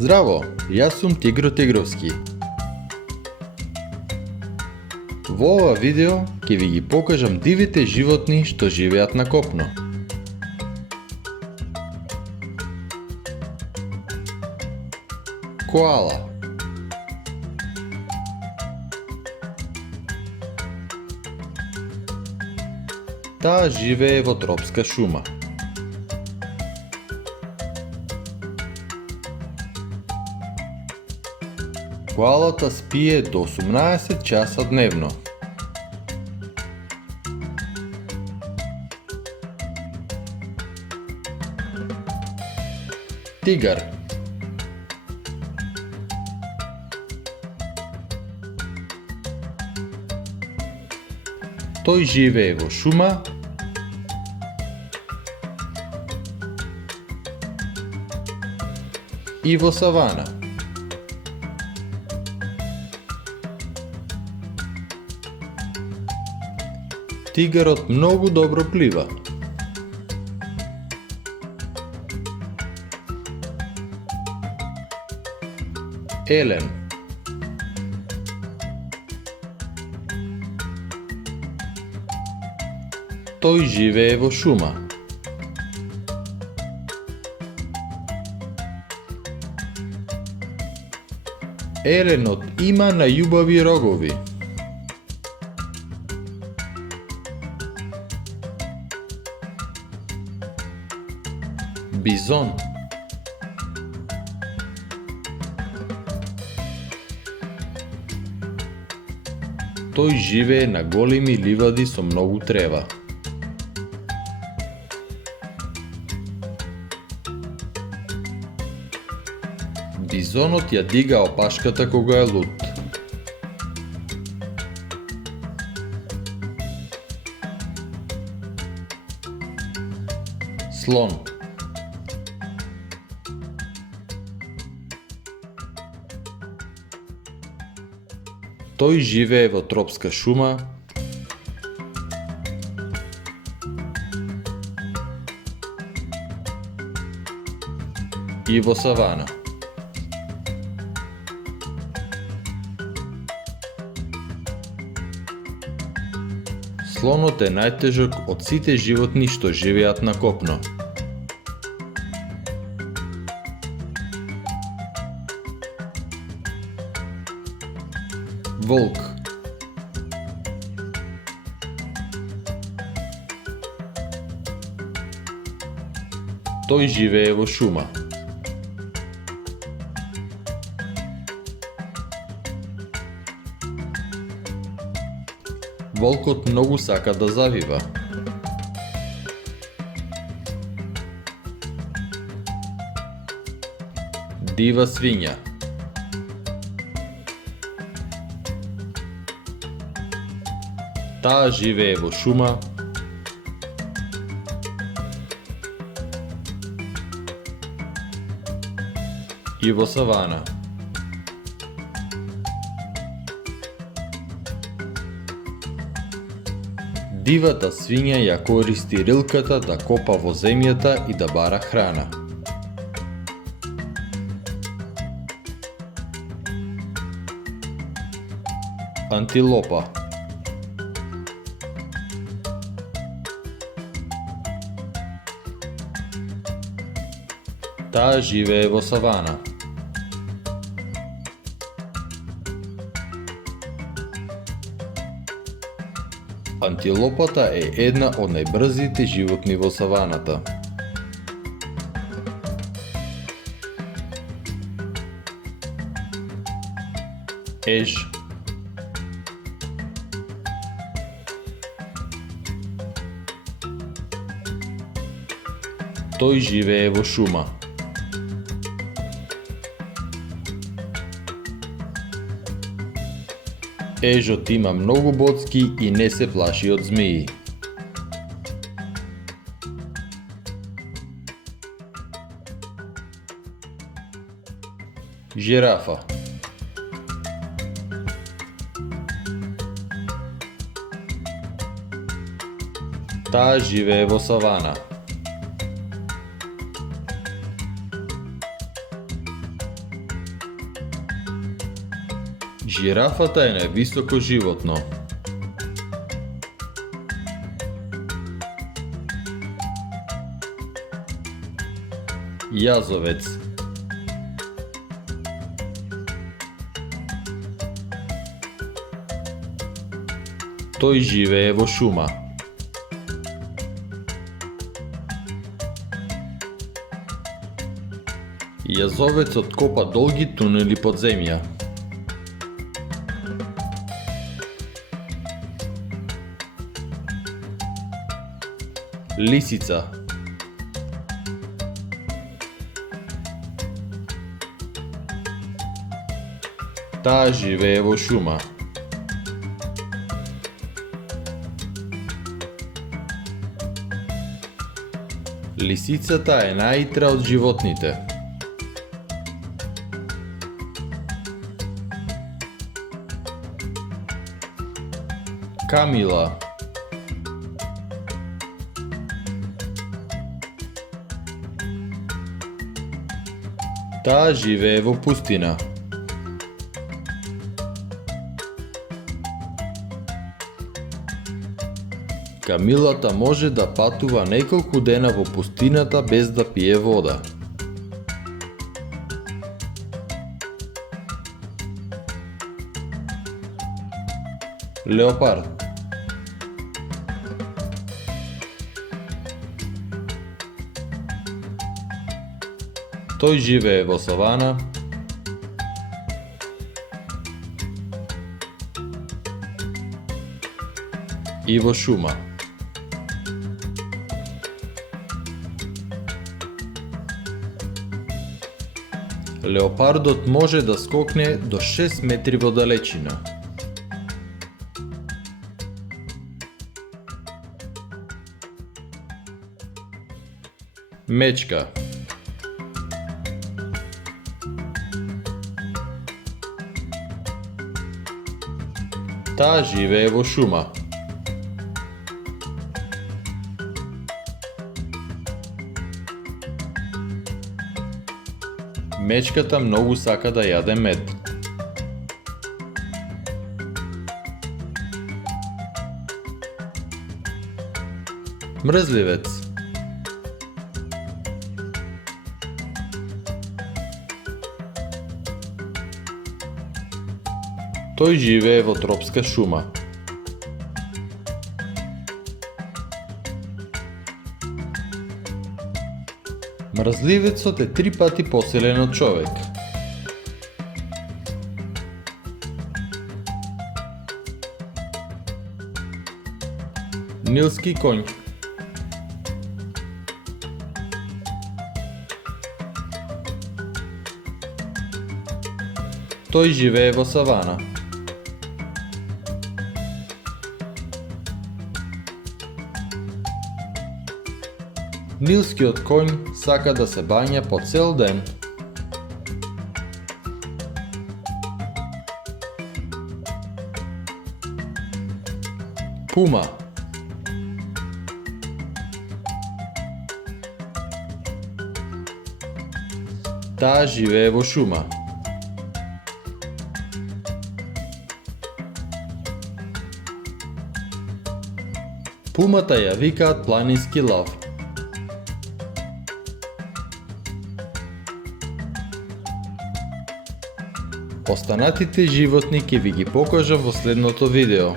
Здраво, јас сум Тигро Тигровски. Во ова видео ќе ви ги покажам дивите животни што живеат на копно. Коала. Таа живее во тропска шума. Коалата спие до 18 часа дневно. Тигар. Тој живее во шума и во савана. Тигарот многу добро плива. Елен. Тој живее во шума. Еленот има најубави рогови. Бизон. Тој живее на големи ливади со многу трева. Бизонот ја дига опашката кога е лут. Слон. Тој живее во тропска шума и во савана. Слонот е најтежок од сите животни што живеат на копно. Волк. Тој живее во шума. Волкот многу сака да завива. Дива свиња. Таа живее во шума и во савана. Дивата свиња ја користи рилката да копа во земјата и да бара храна. Антилопа. Таа живее во савана. Антилопата е една од најбрзите животни во саваната. Еж. Тој живее во шума. Ежот има многу боцки и не се плаши од змии. Жирафа. Таа живее во савана. Жирафата е највисоко животно. Јазовец. Тој живее во шума. Јазовецот копа долги тунели под земја. Лисица. Таа живее во шума. Лисицата е најитра од животните. Камила. Таа живее во пустина. Камилата може да патува неколку дена во пустината без да пие вода. Леопард. Тој живее во савана. И во шума. Леопардот може да скокне до 6 метри во далечина. Мечка. Таа живее во шума. Мечката многу сака да јаде мед. Мрзливец. Тој живее во тропска шума. Мрзливецот е 3 пати посилен од човек. Нилски коњ. Тој живее во савана. Нилскиот коњ сака да се бања по цел ден. Пума. Таа живее во шума. Пумата ја викаат планински лав. Останатите животни ќе ви ги покажам во следното видео.